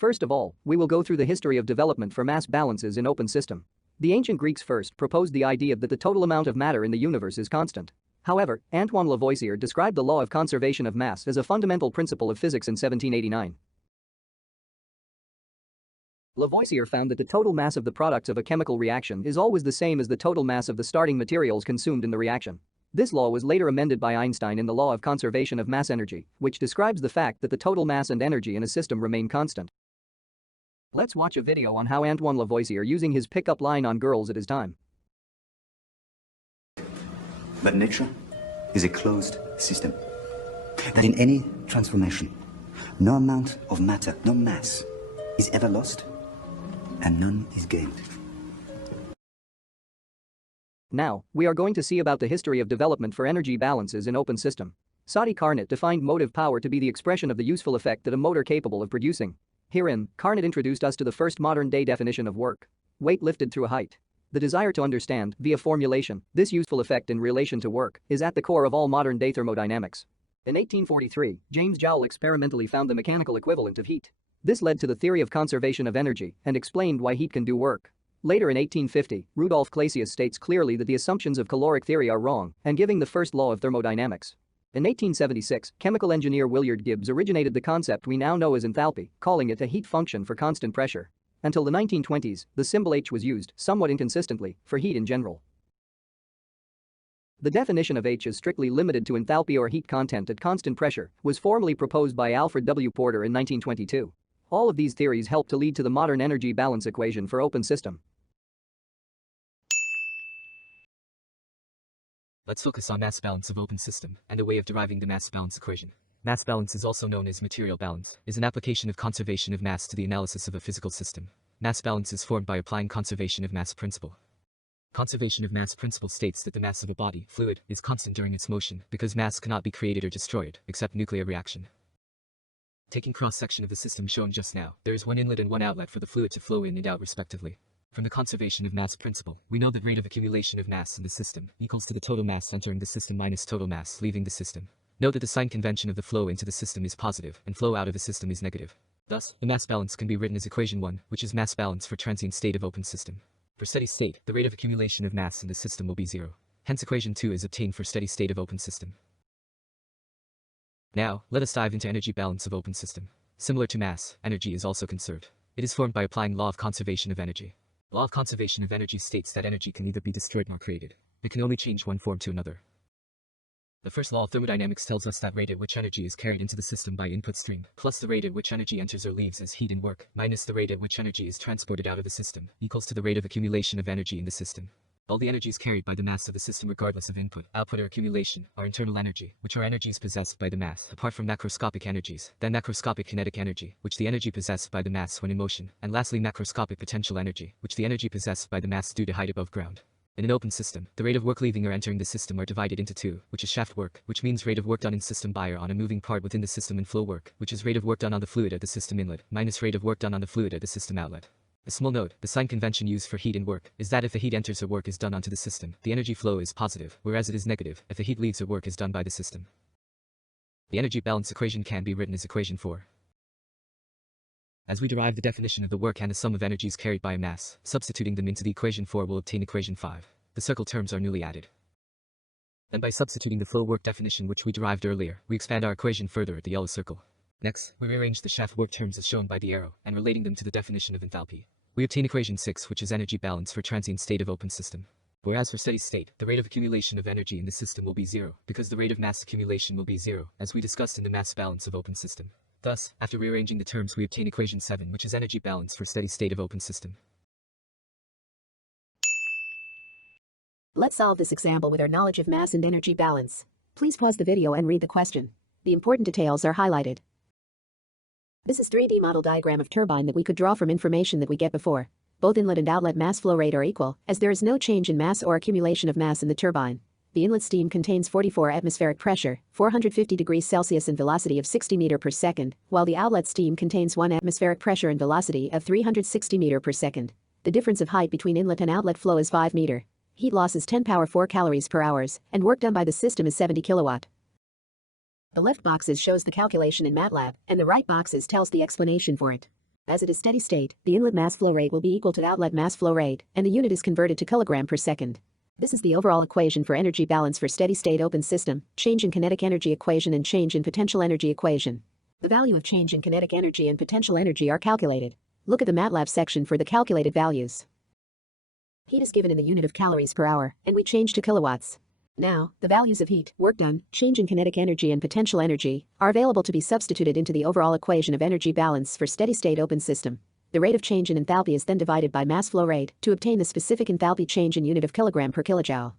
First of all, we will go through the history of development for mass balances in open system. The ancient Greeks first proposed the idea that the total amount of matter in the universe is constant. However, Antoine Lavoisier described the law of conservation of mass as a fundamental principle of physics in 1789. Lavoisier found that the total mass of the products of a chemical reaction is always the same as the total mass of the starting materials consumed in the reaction. This law was later amended by Einstein in the law of conservation of mass energy, which describes the fact that the total mass and energy in a system remain constant. Let's watch a video on how Antoine Lavoisier using his pickup line on girls at his time. But nature is a closed system. That in any transformation, no amount of matter, no mass, is ever lost, and none is gained. Now, we are going to see about the history of development for energy balances in open system. Sadi Carnot defined motive power to be the expression of the useful effect that a motor capable of producing. Herein, Carnot introduced us to the first modern-day definition of work: weight lifted through a height. The desire to understand, via formulation, this useful effect in relation to work is at the core of all modern-day thermodynamics. In 1843, James Joule experimentally found the mechanical equivalent of heat. This led to the theory of conservation of energy and explained why heat can do work. Later in 1850, Rudolf Clausius states clearly that the assumptions of caloric theory are wrong and giving the first law of thermodynamics. In 1876, chemical engineer Willard Gibbs originated the concept we now know as enthalpy, calling it a heat function for constant pressure. Until the 1920s, the symbol H was used, somewhat inconsistently, for heat in general. The definition of H as strictly limited to enthalpy or heat content at constant pressure was formally proposed by Alfred W. Porter in 1922. All of these theories helped to lead to the modern energy balance equation for open system. Let's focus on mass balance of open system and a way of deriving the mass balance equation. Mass balance is also known as material balance, is an application of conservation of mass to the analysis of a physical system. Mass balance is formed by applying conservation of mass principle. Conservation of mass principle states that the mass of a body, fluid, is constant during its motion because mass cannot be created or destroyed, except nuclear reaction. Taking cross-section of the system shown just now, there is one inlet and one outlet for the fluid to flow in and out respectively. From the conservation of mass principle, we know that rate of accumulation of mass in the system equals to the total mass entering the system minus total mass leaving the system. Note that the sign convention of the flow into the system is positive and flow out of the system is negative. Thus, the mass balance can be written as equation 1, which is mass balance for transient state of open system. For steady state, the rate of accumulation of mass in the system will be 0. Hence equation 2 is obtained for steady state of open system. Now, let us dive into energy balance of open system. Similar to mass, energy is also conserved. It is formed by applying law of conservation of energy. Law of conservation of energy states that energy can neither be destroyed nor created. It can only change one form to another. The first law of thermodynamics tells us that rate at which energy is carried into the system by input stream, plus the rate at which energy enters or leaves as heat and work, minus the rate at which energy is transported out of the system, equals to the rate of accumulation of energy in the system. All the energies carried by the mass of the system regardless of input, output or accumulation, are internal energy, which are energies possessed by the mass, apart from macroscopic energies, then macroscopic kinetic energy, which the energy possessed by the mass when in motion, and lastly macroscopic potential energy, which the energy possessed by the mass due to height above ground. In an open system, the rate of work leaving or entering the system are divided into two, which is shaft work, which means rate of work done in system by or on a moving part within the system, and flow work, which is rate of work done on the fluid at the system inlet, minus rate of work done on the fluid at the system outlet. A small note, the sign convention used for heat and work is that if the heat enters or work is done onto the system, the energy flow is positive, whereas it is negative if the heat leaves or work is done by the system. The energy balance equation can be written as equation 4. As we derive the definition of the work and the sum of energies carried by a mass, substituting them into the equation 4 will obtain equation 5. The circle terms are newly added. Then by substituting the flow work definition which we derived earlier, we expand our equation further at the yellow circle. Next, we rearrange the shaft work terms as shown by the arrow, and relating them to the definition of enthalpy. We obtain equation 6, which is energy balance for transient state of open system. Whereas for steady state, the rate of accumulation of energy in the system will be 0, because the rate of mass accumulation will be 0, as we discussed in the mass balance of open system. Thus, after rearranging the terms we obtain equation 7, which is energy balance for steady state of open system. Let's solve this example with our knowledge of mass and energy balance. Please pause the video and read the question. The important details are highlighted. This is 3D model diagram of turbine that we could draw from information that we get before. Both inlet and outlet mass flow rate are equal, as there is no change in mass or accumulation of mass in the turbine. The inlet steam contains 44 atmospheric pressure, 450 degrees Celsius and velocity of 60 meter per second, while the outlet steam contains 1 atmospheric pressure and velocity of 360 meter per second. The difference of height between inlet and outlet flow is 5 meter. Heat loss is 10 power 4 calories per hours, and work done by the system is 70 kilowatt. The left boxes shows the calculation in MATLAB, and the right boxes tells the explanation for it. As it is steady state, the inlet mass flow rate will be equal to the outlet mass flow rate, and the unit is converted to kilogram per second. This is the overall equation for energy balance for steady-state open system, change in kinetic energy equation and change in potential energy equation. The value of change in kinetic energy and potential energy are calculated. Look at the MATLAB section for the calculated values. Heat is given in the unit of calories per hour, and we change to kilowatts. Now, the values of heat, work done, change in kinetic energy and potential energy, are available to be substituted into the overall equation of energy balance for steady-state open system. The rate of change in enthalpy is then divided by mass flow rate to obtain the specific enthalpy change in unit of kilogram per kilojoule.